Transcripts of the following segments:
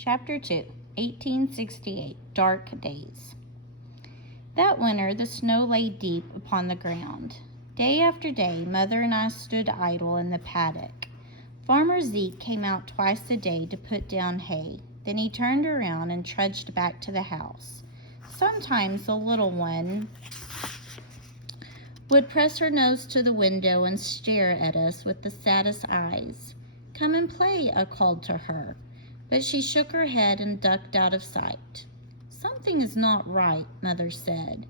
Chapter 2, 1868, Dark Days. That winter the snow lay deep upon the ground. Day after day, Mother and I stood idle in the paddock. Farmer Zeke came out twice a day to put down hay. Then he turned around and trudged back to the house. Sometimes the little one would press her nose to the window and stare at us with the saddest eyes. "Come and play," I called to her, but she shook her head and ducked out of sight. "Something is not right," Mother said.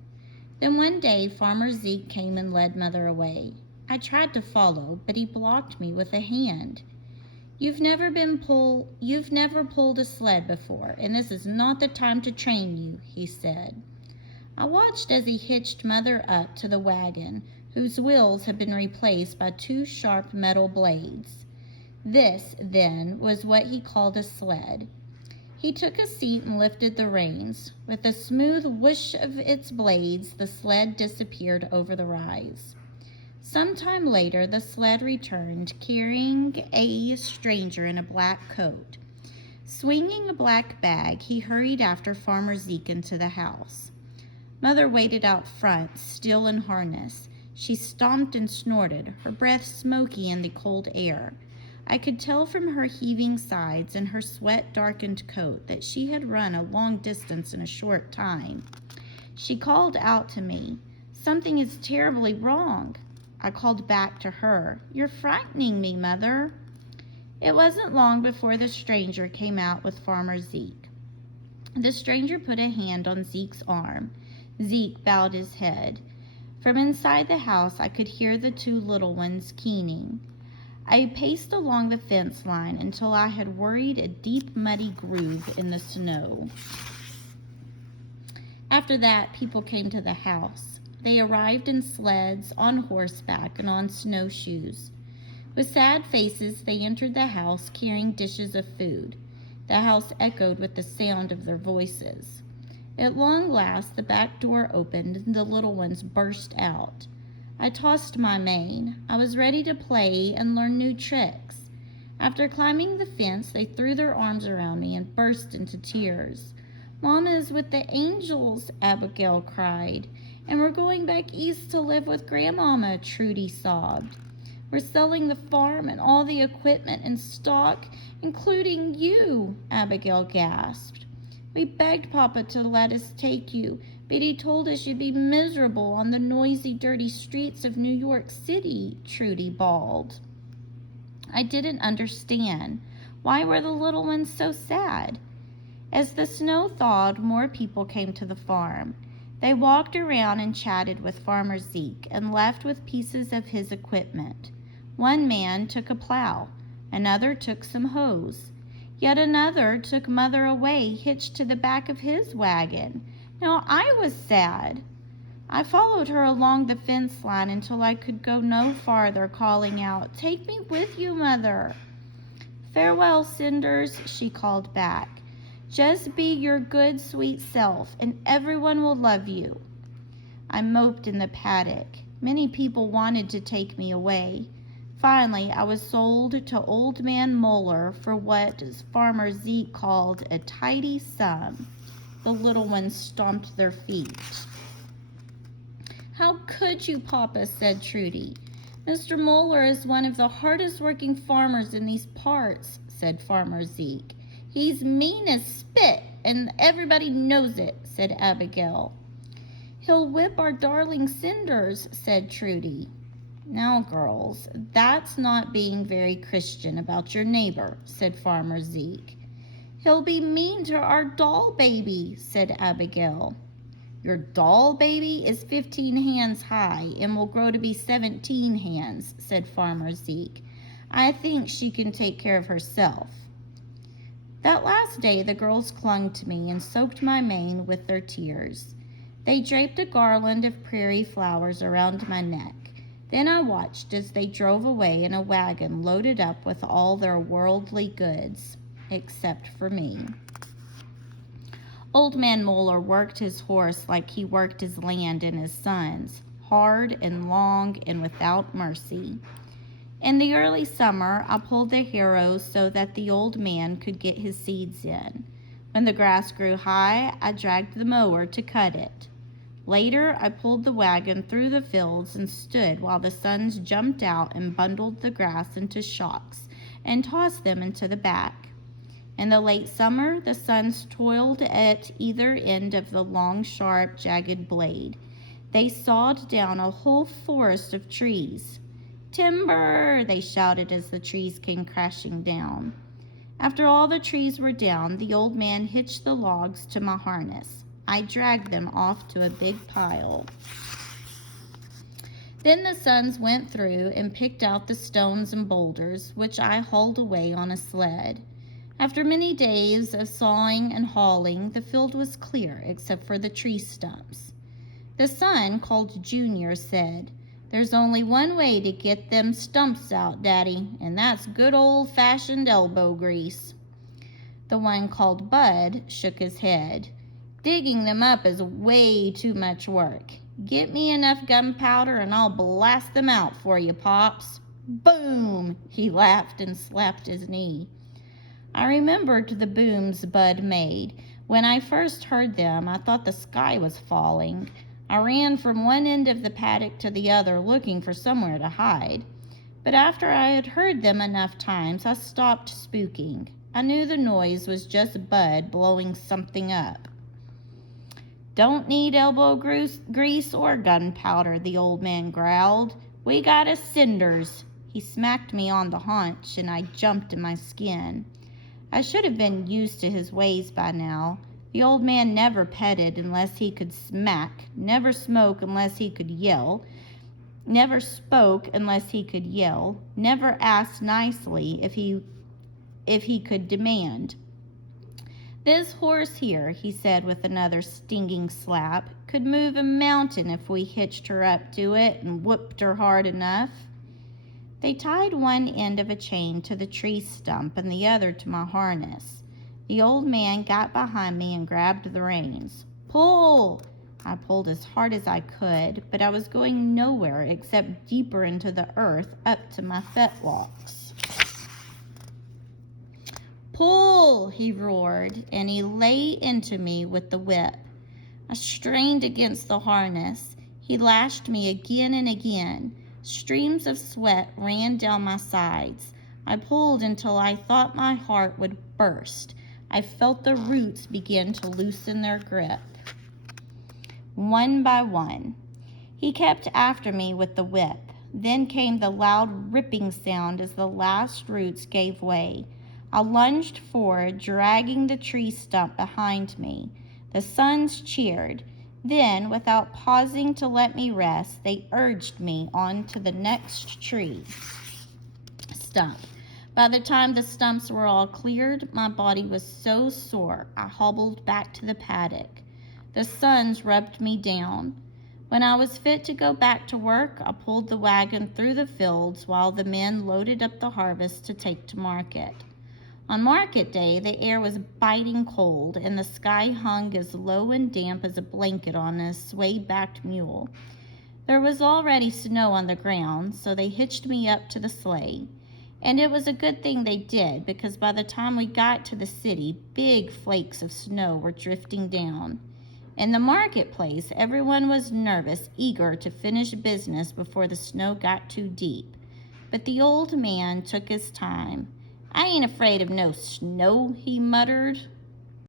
Then one day Farmer Zeke came and led Mother away. I tried to follow, but he blocked me with a hand. You've never pulled a sled before, and this is not the time to train you," he said. I watched as he hitched Mother up to the wagon, whose wheels had been replaced by two sharp metal blades. This, then, was what he called a sled. He took a seat and lifted the reins. With a smooth whoosh of its blades, the sled disappeared over the rise. Some time later, the sled returned, carrying a stranger in a black coat. Swinging a black bag, he hurried after Farmer Zeke into the house. Mother waited out front, still in harness. She stomped and snorted, her breath smoky in the cold air. I could tell from her heaving sides and her sweat-darkened coat that she had run a long distance in a short time. She called out to me, "Something is terribly wrong." I called back to her, "You're frightening me, Mother." It wasn't long before the stranger came out with Farmer Zeke. The stranger put a hand on Zeke's arm. Zeke bowed his head. From inside the house, I could hear the two little ones keening. I paced along the fence line until I had worried a deep, muddy groove in the snow. After that, people came to the house. They arrived in sleds, on horseback, and on snowshoes. With sad faces, they entered the house carrying dishes of food. The house echoed with the sound of their voices. At long last, the back door opened and the little ones burst out. I tossed my mane. I was ready to play and learn new tricks. After climbing the fence, they threw their arms around me and burst into tears. "Mama is with the angels," Abigail cried. "And we're going back east to live with Grandmama," Trudy sobbed. "We're selling the farm and all the equipment and stock, including you," Abigail gasped. "We begged Papa to let us take you, but he told us you'd be miserable on the noisy, dirty streets of New York City," Trudy bawled. I didn't understand. Why were the little ones so sad? As the snow thawed, more people came to the farm. They walked around and chatted with Farmer Zeke and left with pieces of his equipment. One man took a plow. Another took some hose. Yet another took Mother away, hitched to the back of his wagon. Now I was sad. I followed her along the fence line until I could go no farther, calling out, "Take me with you, Mother." "Farewell, Cinders," she called back. "Just be your good, sweet self, and everyone will love you." I moped in the paddock. Many people wanted to take me away. Finally, I was sold to Old Man Moeller for what Farmer Zeke called a tidy sum. The little ones stomped their feet. "How could you, Papa?" said Trudy. "Mr. Moeller is one of the hardest working farmers in these parts," said Farmer Zeke. "He's mean as spit, and everybody knows it," said Abigail. "He'll whip our darling Cinders," said Trudy. "Now, girls, that's not being very Christian about your neighbor," said Farmer Zeke. "He'll be mean to our doll baby," said Abigail. "Your doll baby is 15 hands high and will grow to be 17 hands, said Farmer Zeke. "I think she can take care of herself." That last day the girls clung to me and soaked my mane with their tears. They draped a garland of prairie flowers around my neck. Then I watched as they drove away in a wagon loaded up with all their worldly goods, except for me. Old Man Moeller worked his horse like he worked his land and his sons, hard and long and without mercy. In the early summer, I pulled the harrow so that the old man could get his seeds in. When the grass grew high, I dragged the mower to cut it. Later, I pulled the wagon through the fields and stood while the sons jumped out and bundled the grass into shocks and tossed them into the back. In the late summer, the sons toiled at either end of the long, sharp, jagged blade. They sawed down a whole forest of trees. "Timber!" they shouted as the trees came crashing down. After all the trees were down, the old man hitched the logs to my harness. I dragged them off to a big pile. Then the sons went through and picked out the stones and boulders, which I hauled away on a sled. After many days of sawing and hauling, the field was clear except for the tree stumps. The son, called Junior, said, "There's only one way to get them stumps out, Daddy, and that's good old-fashioned elbow grease." The one called Bud shook his head. "Digging them up is way too much work. Get me enough gunpowder and I'll blast them out for you, Pops." Boom! He laughed and slapped his knee. I remembered the booms Bud made. When I first heard them, I thought the sky was falling. I ran from one end of the paddock to the other looking for somewhere to hide. But after I had heard them enough times, I stopped spooking. I knew the noise was just Bud blowing something up. "Don't need elbow grease or gunpowder," the old man growled. "We got a Cinders." He smacked me on the haunch, and I jumped in my skin. I should have been used to his ways by now. The old man never petted unless he could smack, never smoked unless he could yell, never spoke unless he could yell, never asked nicely if he could demand. "This horse here," he said with another stinging slap, "could move a mountain if we hitched her up to it and whooped her hard enough." They tied one end of a chain to the tree stump and the other to my harness. The old man got behind me and grabbed the reins. "Pull!" I pulled as hard as I could, but I was going nowhere except deeper into the earth up to my fetlocks. "Pull!" he roared, and he lay into me with the whip. I strained against the harness. He lashed me again and again. Streams of sweat ran down my sides. I pulled until I thought my heart would burst. I felt the roots begin to loosen their grip. One by one, he kept after me with the whip. Then came the loud ripping sound as the last roots gave way. I lunged forward, dragging the tree stump behind me. The sons cheered. Then, without pausing to let me rest, they urged me on to the next tree stump. By the time the stumps were all cleared, my body was so sore I hobbled back to the paddock. The sons rubbed me down. When I was fit to go back to work, I pulled the wagon through the fields while the men loaded up the harvest to take to market. On market day, the air was biting cold, and the sky hung as low and damp as a blanket on a sway-backed mule. There was already snow on the ground, so they hitched me up to the sleigh. And it was a good thing they did, because by the time we got to the city, big flakes of snow were drifting down. In the marketplace, everyone was nervous, eager to finish business before the snow got too deep. But the old man took his time. "I ain't afraid of no snow," he muttered.